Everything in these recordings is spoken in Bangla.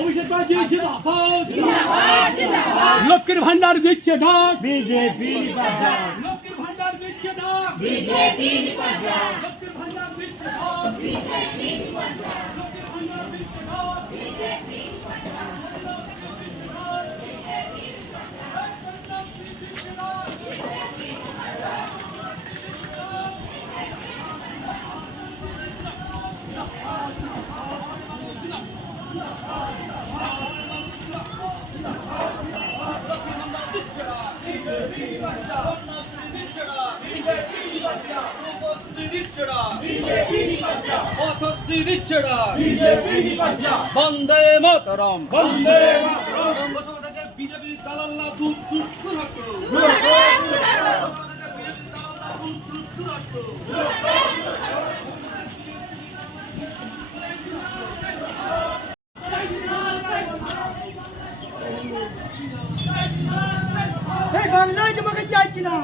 অভিষেক ব্যানার্জি জিন্দাবাদ লক্ষ্মীর ভান্ডার দিচ্ছে ডাক বিজেপি লক্ষ্মীর ভান্ডার দিচ্ছে ডাক লক্ষ্মীর ভান্ডার দিচ্ছে ডাক লক্ষ্মীর ভান্ডার দিচ্ছে ডাক বন্দে মাতরম বন্দে মাতরম বিজেপি দালাল্লা দূর হাঁটো এই বাংলায় তোমাকে চাই কিনা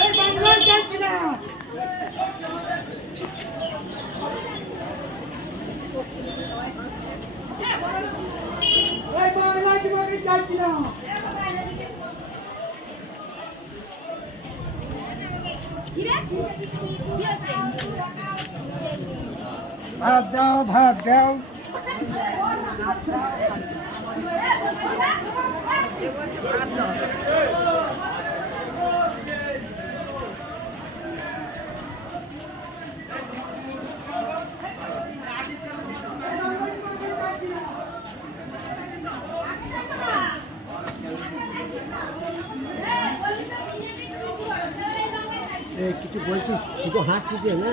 এই বাংলায় চাই কিনা এই বাংলায় তোমাকে চাই কিনা ভাত দাও ভাত দাও কিছু বলছি দুটো হাত দিতে না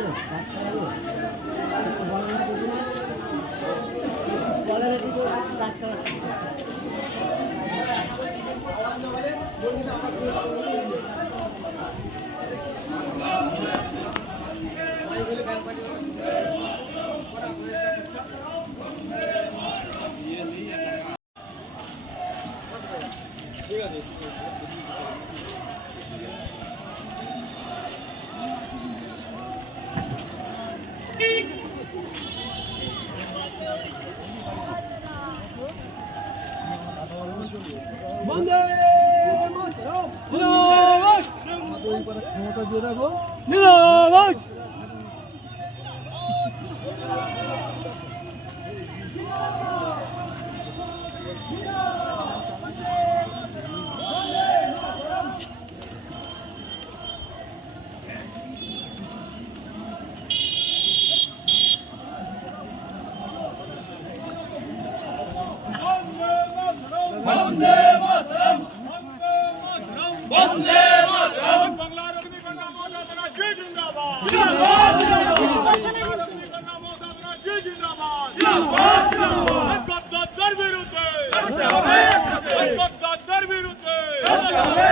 ঠিক আছে বন্দে মাতরম ক্ষমতা দিয়ে রাখো জিন্দাবাদ বন্দে মাতরম বন্দে মাতরম বাংলার অগ্নিকন্যা মমতা ব্যানার্জি জিন্দাবাদ জিন্দাবাদ বাংলার অগ্নিকন্যা মমতা ব্যানার্জি জিন্দাবাদ জিন্দাবাদ গদ্দারদের বিরুদ্ধে লড়তে হবে একসাথে গদ্দারদের বিরুদ্ধে লড়তে হবে